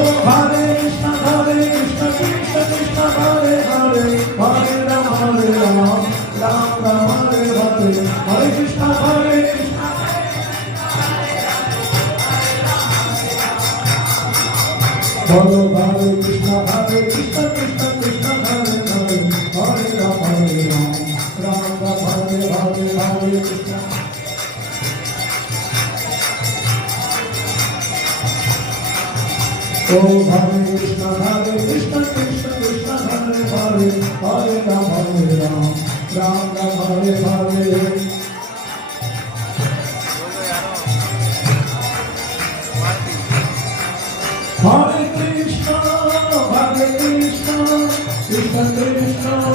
Hare Krishna Krishna Krishna Hare Hare, Hare Ram, Ram Ram Hare Hare, Hare Krishna Krishna. Bolo Hare Krishna Krishna Krishna Hare Hare, Hare Ram, Ram Ram Hare Hare, Hare Krishna. Oh Hare Krishna Krishna Krishna Hare Hare, Hare Ram, Ram Ram Hare Hare. Hare Krishna Krishna Krishna